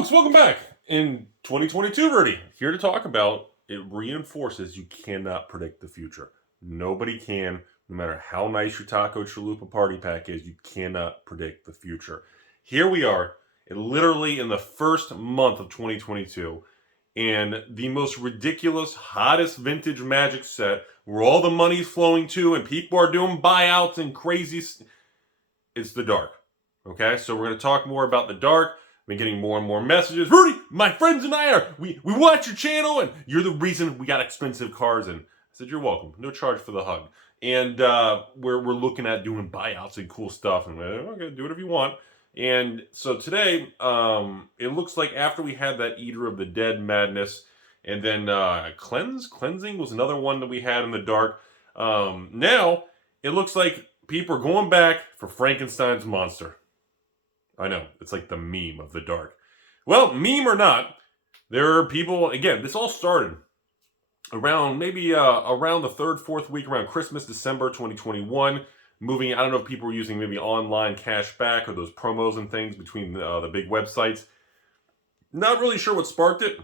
Folks, welcome back. In 2022, Rudy, here to talk about it reinforces you cannot predict the future. Nobody can, no matter how nice your Taco Chalupa party pack is, you cannot predict the future. Here we are, literally in the first month of 2022, and the most ridiculous, hottest vintage Magic set, where all the money's flowing to and people are doing buyouts and crazy, it's the Dark. Okay, so we're going to talk more about the Dark. Been getting more and more messages. Rudy, my friends and I we watch your channel and you're the reason we got expensive cards. And I said, you're welcome. No charge for the hug. And we're looking at doing buyouts and cool stuff. And we're okay, do whatever you want. And so today, it looks like after we had that Eater of the Dead madness, and then Cleansing was another one that we had in the Dark. Now, it looks like people are going back for Frankenstein's monster. I know, it's like the meme of the Dark. Well, meme or not, there are people, again, this all started around maybe around the third, fourth week, around Christmas, December 2021. Moving, I don't know if people were using maybe online cash back or those promos and things between the big websites. Not really sure what sparked it.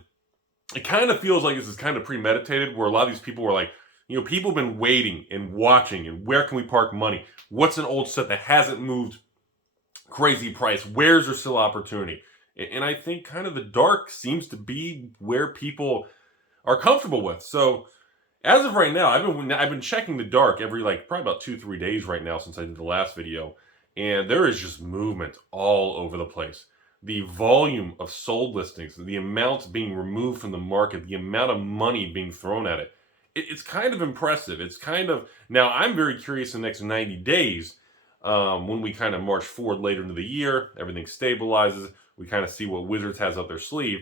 It kind of feels like this is kind of premeditated, where a lot of these people were like, you know, people have been waiting and watching, and where can we park money? What's an old set that hasn't moved crazy price? Where's there still opportunity? And I think kind of the Dark seems to be where people are comfortable with. So as of right now, I've been checking the Dark every probably about 2-3 days right now since I did the last video, and there is just movement all over the place. The volume of sold listings, the amounts being removed from the market, the amount of money being thrown at it, it's kind of impressive. It's kind of, now I'm very curious in the next 90 days, when we kind of march forward later into the year, everything stabilizes, we kind of see what Wizards has up their sleeve.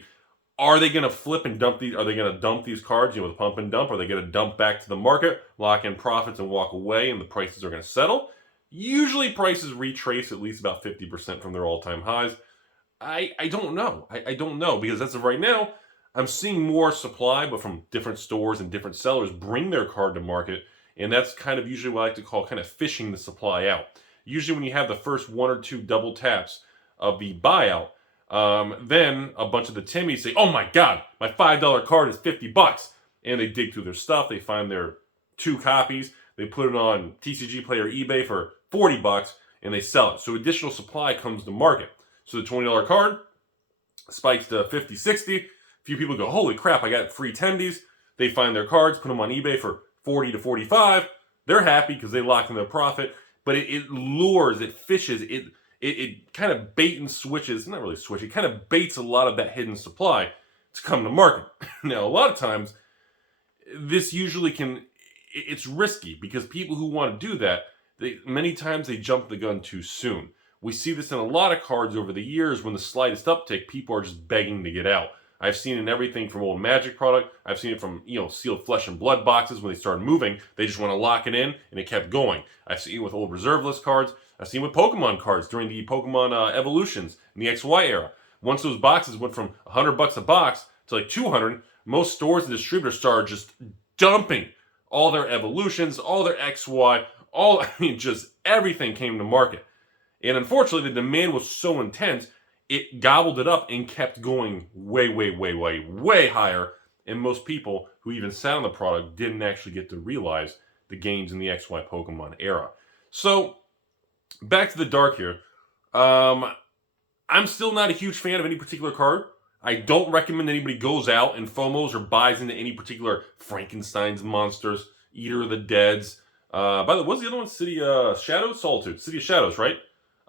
Are they going to flip and dump these? Are they going to dump these cards, with pump and dump? Are they going to dump back to the market, lock in profits and walk away, and the prices are going to settle? Usually prices retrace at least about 50% from their all-time highs. I don't know. I don't know, because as of right now, I'm seeing more supply, but from different stores and different sellers bring their card to market, and that's kind of usually what I like to call kind of fishing the supply out. Usually when you have the first 1 or 2 double taps of the buyout, then a bunch of the Timmies say, oh my God, my $5 card is $50. And they dig through their stuff. They find their 2 copies. They put it on TCG Player eBay for $40 and they sell it. So additional supply comes to market. So the $20 card spikes to $50, $60. A few people go, holy crap, I got free tendies. They find their cards, put them on eBay for $40 to $45. They're happy because they locked in their profit. But it lures, it fishes, it kind of bait and switches, not really switch, it kind of baits a lot of that hidden supply to come to market. Now, a lot of times, this usually it's risky, because people who want to do that, many times they jump the gun too soon. We see this in a lot of cards over the years. When the slightest uptick, people are just begging to get out. I've seen it in everything from old Magic product. I've seen it from, sealed flesh and blood boxes. When they started moving, they just want to lock it in, and it kept going. I've seen it with old reserve list cards. I've seen it with Pokemon cards during the Pokemon evolutions in the XY era. Once those boxes went from $100 a box to like $200, most stores and distributors started just dumping all their evolutions, all their XY, just everything came to market. And unfortunately, the demand was so intense, it gobbled it up and kept going way, way, way, way, way higher. And most people who even sat on the product didn't actually get to realize the gains in the XY Pokemon era. So, back to the Dark here. I'm still not a huge fan of any particular card. I don't recommend anybody goes out and FOMOs or buys into any particular Frankenstein's monsters, Eater of the Deads. By the way, what's the other one? City Shadows? Solitude. City of Shadows, right?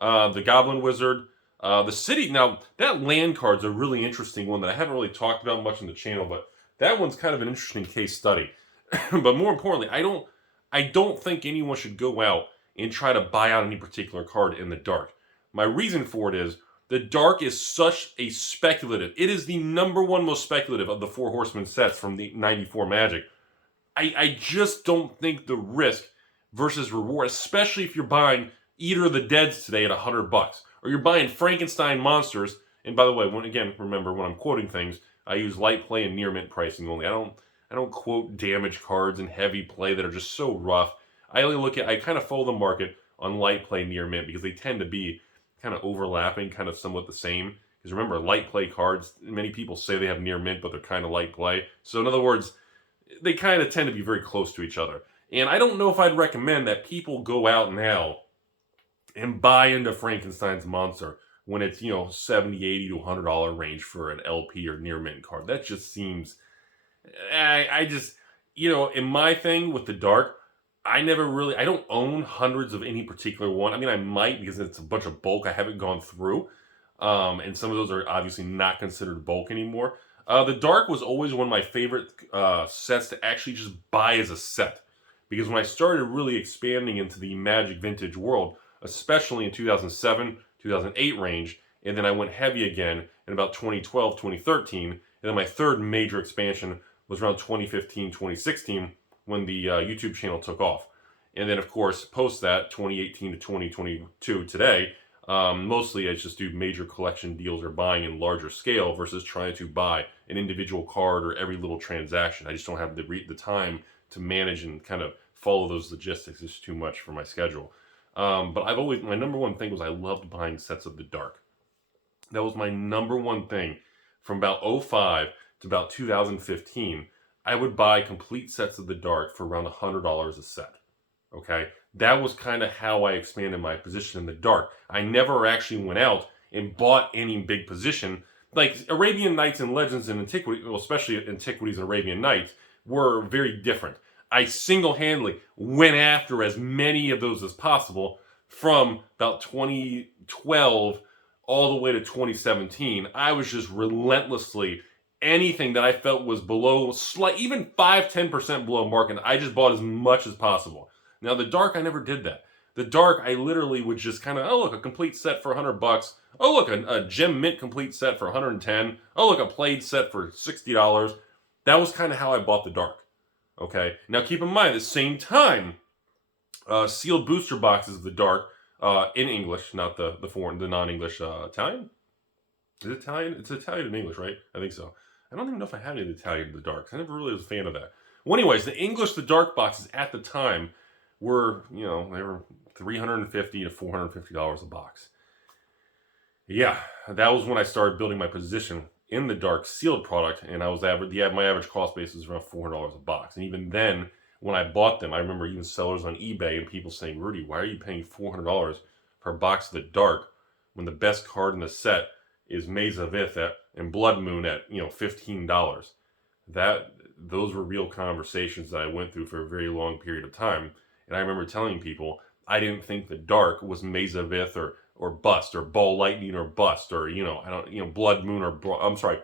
The Goblin Wizard. The City, now, that land card's a really interesting one that I haven't really talked about much on the channel, but that one's kind of an interesting case study. But more importantly, I don't think anyone should go out and try to buy out any particular card in the Dark. My reason for it is, the Dark is such a speculative. It is the #1 most speculative of the 4 Horsemen sets from the 94 Magic. I just don't think the risk versus reward, especially if you're buying Eater of the Deads today at $100, or you're buying Frankenstein monsters. And by the way, remember when I'm quoting things, I use light play and near mint pricing only. I don't quote damage cards and heavy play that are just so rough. I kind of follow the market on light play near mint, because they tend to be kind of overlapping, kind of somewhat the same, Because remember, light play cards, many people say they have near mint, but they're kind of light play. So in other words, they kind of tend to be very close to each other. And I don't know if I'd recommend that people go out now and buy into Frankenstein's Monster when it's, you know, $70, $80 to $100 range for an LP or near mint card. That just seems, I just, you know, in my thing with the dark, I don't own hundreds of any particular one. I mean, I might because it's a bunch of bulk I haven't gone through. And some of those are obviously not considered bulk anymore. The dark was always one of my favorite sets to actually just buy as a set. Because when I started really expanding into the Magic Vintage world, especially in 2007, 2008 range, and then I went heavy again in about 2012, 2013, and then my third major expansion was around 2015, 2016, when the YouTube channel took off. And then, of course, post that, 2018 to 2022 today, mostly I just do major collection deals or buying in larger scale versus trying to buy an individual card or every little transaction. I just don't have the time to manage and kind of follow those logistics. It's too much for my schedule. But my number one thing was I loved buying sets of the dark. That was my number one thing from about 2005 to about 2015. I would buy complete sets of the dark for around $100 a set. Okay, that was kind of how I expanded my position in the dark. I never actually went out and bought any big position. Like Arabian Nights and Legends and Antiquity, well, especially Antiquities and Arabian Nights, were very different. I single-handedly went after as many of those as possible from about 2012 all the way to 2017. I was just relentlessly, anything that I felt was below, even 5-10% below market, I just bought as much as possible. Now, the dark, I never did that. The dark, I literally would just kind of, oh, look, a complete set for $100. Oh, look, a gem mint complete set for $110. Oh, look, a played set for $60. That was kind of how I bought the dark. Okay, now keep in mind, at the same time, sealed booster boxes of the dark in English, not the non-English Italian. Is it Italian? It's Italian in English, right? I think so. I don't even know if I have any Italian in the dark. I never really was a fan of that. Well, anyways, the English, the dark boxes at the time were, you know, they were $350 to $450 a box. Yeah, that was when I started building my position in the dark sealed product, and my average cost basis was around $400 a box. And even then, when I bought them, I remember even sellers on eBay and people saying, Rudy, why are you paying $400 per box of the dark when the best card in the set is Maze of Ith and Blood Moon at, you know, $15? Those were real conversations that I went through for a very long period of time. And I remember telling people I didn't think the dark was Maze of Ith or bust, or Ball Lightning or bust, or, you know, Blood Moon or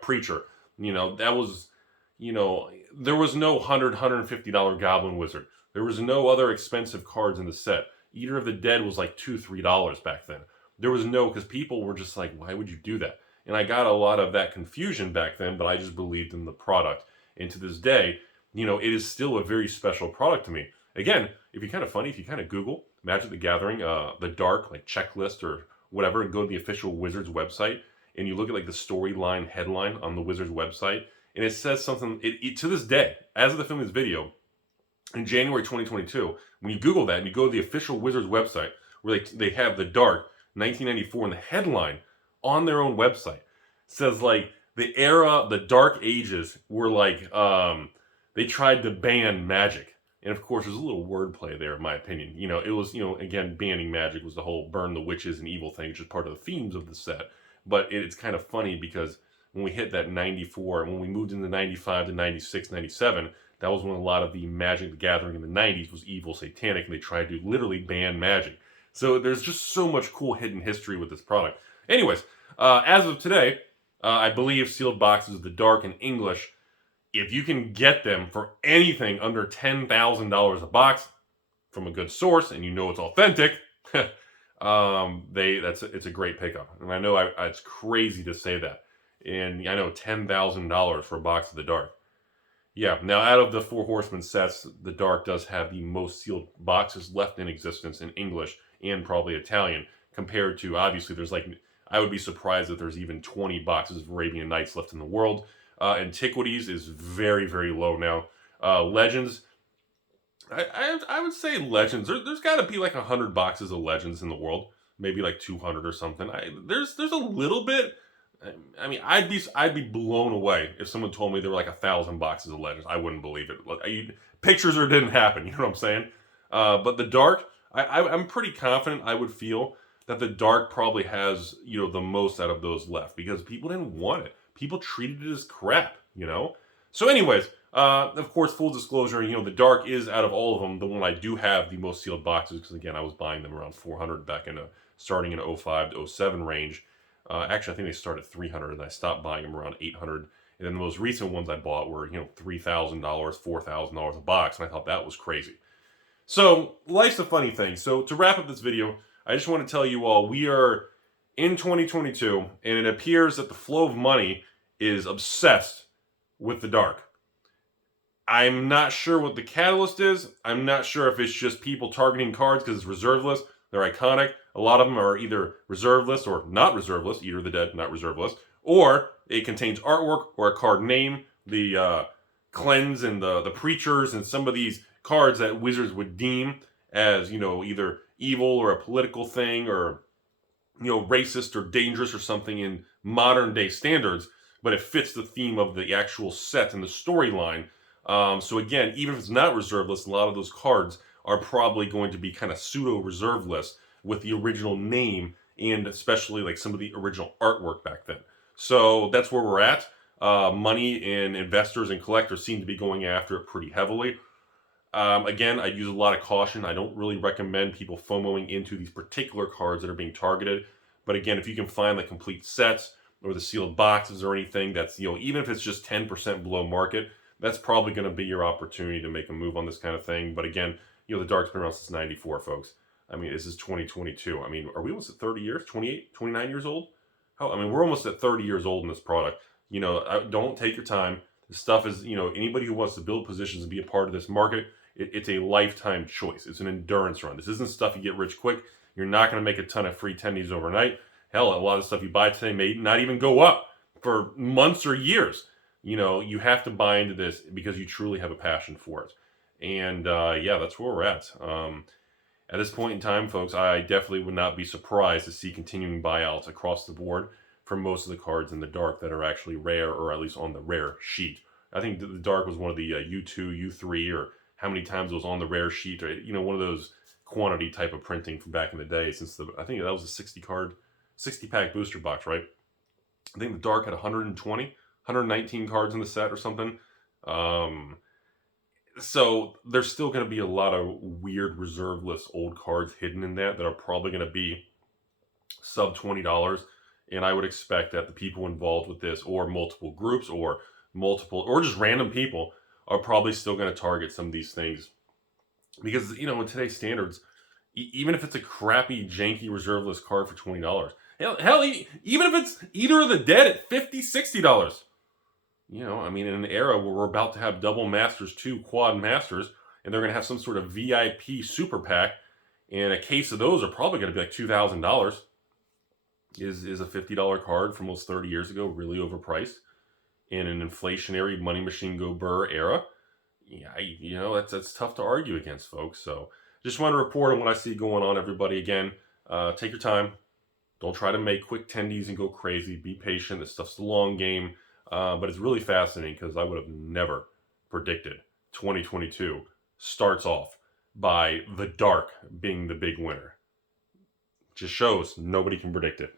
Preacher. You know, that was, you know, there was no $150 Goblin Wizard. There was no other expensive cards in the set. Eater of the Dead was like $2-3 back then. There was no, because people were just like, why would you do that? And I got a lot of that confusion back then, but I just believed in the product. And to this day, you know, it is still a very special product to me. Again, if you kind of Google Magic the Gathering, the dark, like checklist or whatever, and go to the official Wizards website, and you look at like the storyline headline on the Wizards website, and it says something, to this day, as of the film of this video, in January 2022, when you Google that and you go to the official Wizards website, where they have the dark 1994 in the headline on their own website, says like the dark ages were like, they tried to ban magic. And of course, there's a little wordplay there, in my opinion. You know, it was, you know, again, banning magic was the whole burn the witches and evil thing, which is part of the themes of the set. But it's kind of funny because when we hit that 94, when we moved into 95 to 96, 97, that was when a lot of the Magic the Gathering in the 90s was evil, satanic, and they tried to literally ban magic. So there's just so much cool hidden history with this product. Anyways, as of today, I believe sealed boxes of the dark in English, if you can get them for anything under $10,000 a box from a good source, and you know it's authentic, it's a great pickup. And I know it's crazy to say that. And I know $10,000 for a box of the dark. Yeah, now out of the Four Horsemen sets, the dark does have the most sealed boxes left in existence in English and probably Italian, compared to, obviously, there's like, I would be surprised if there's even 20 boxes of Arabian Nights left in the world. Antiquities is very, very low now. Legends, I would say Legends. There's got to be like 100 boxes of Legends in the world, maybe like 200 or something. There's a little bit. I mean, I'd be blown away if someone told me there were like 1,000 boxes of Legends. I wouldn't believe it. Like, pictures or it didn't happen. You know what I'm saying? But the Dark, I'm pretty confident. I would feel that the Dark probably has, you know, the most out of those left because people didn't want it. People treated it as crap. You know. So, anyways, of course, full disclosure, you know, the Dark is out of all of them the one I do have the most sealed boxes because again, I was buying them around 400 back in starting in 05 to 07 range. Actually, I think they started at 300, and I stopped buying them around 800. And then the most recent ones I bought were, you know, $3,000, $4,000 a box, and I thought that was crazy. So, life's a funny thing. So, to wrap up this video, I just want to tell you all, we are in 2022, and it appears that the flow of money is obsessed with the Dark. I'm not sure what the catalyst is. I'm not sure if it's just people targeting cards because it's reserve list. They're iconic. A lot of them are either reserve list or not reserve list, Eater of the Dead, not reserve list, or it contains artwork or a card name, the cleanse and the preachers and some of these cards that Wizards would deem as, you know, either evil or a political thing or, you know, racist or dangerous or something in modern day standards, but it fits the theme of the actual set and the storyline. So again, even if it's not reserve list, a lot of those cards are probably going to be kind of pseudo reserve list with the original name and especially like some of the original artwork back then. So that's where we're at. Money and investors and collectors seem to be going after it pretty heavily. Again, I use a lot of caution. I don't really recommend people FOMOing into these particular cards that are being targeted. But again, if you can find the complete sets or the sealed boxes or anything that's, you know, even if it's just 10% below market, that's probably going to be your opportunity to make a move on this kind of thing. But again, you know, the Dark's been around since 94, folks. I mean, this is 2022. I mean, are we almost at 30 years? 28, 29 years old? Oh, I mean, we're almost at 30 years old in this product. You know, don't take your time. This stuff is, you know, anybody who wants to build positions and be a part of this market, it's a lifetime choice. It's an endurance run. This isn't stuff you get rich quick. You're not going to make a ton of free tendies overnight. Hell, a lot of stuff you buy today may not even go up for months or years. You know, you have to buy into this because you truly have a passion for it. And yeah, that's where we're at. At this point in time, folks, I definitely would not be surprised to see continuing buyouts across the board for most of the cards in the Dark that are actually rare, or at least on the rare sheet. I think the Dark was one of the U2, U3, or how many times it was on the rare sheet, or, you know, one of those quantity type of printing from back in the day. Since I think that was a 60-pack booster box, right? I think the Dark had 119 cards in the set or something. So there's still going to be a lot of weird reserve list old cards hidden in that are probably going to be sub $20. And I would expect that the people involved with this, or multiple groups, or just random people, are probably still going to target some of these things. Because, you know, in today's standards, even if it's a crappy, janky reserve list card for $20, hell, even if it's Eater of the Dead at $50, $60, you know, I mean, in an era where we're about to have double Masters 2 quad Masters, and they're going to have some sort of VIP super pack, and a case of those are probably going to be like $2,000. Is a $50 card from almost 30 years ago really overpriced in an inflationary money machine go burr era? Yeah, you know, that's tough to argue against, folks. So just want to report on what I see going on, everybody. Again, take your time. Don't try to make quick tendies and go crazy. Be patient. This stuff's a long game. But it's really fascinating because I would have never predicted 2022 starts off by the Dark being the big winner. Just shows nobody can predict it.